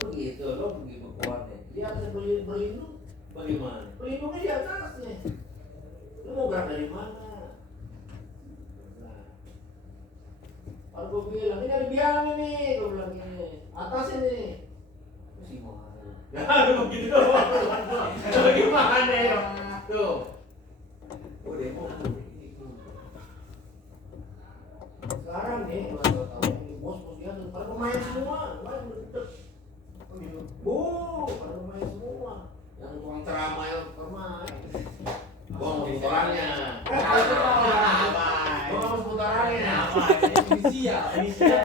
begitu, lo pergi bekuannya. Dia akan berlindung, bagaimana? Berlindungnya di atasnya. Lo mau gerak dari mana? Nah, kalau gue bilang, ini ada biangnya nih, gue bilang ini, atasnya nih. Masih mau ada. Ya, begitu doang. Bagaimana ya? Tuh. Oh, demo. Sekarang nih, kalau tahu ini bos-bos dia tuh pada pemain semua, pemain udah deket. Pada pemain semua. Yang tukang ceramah yang pemain. Gua mau putarannya. Gua mau putarannya. Inisial.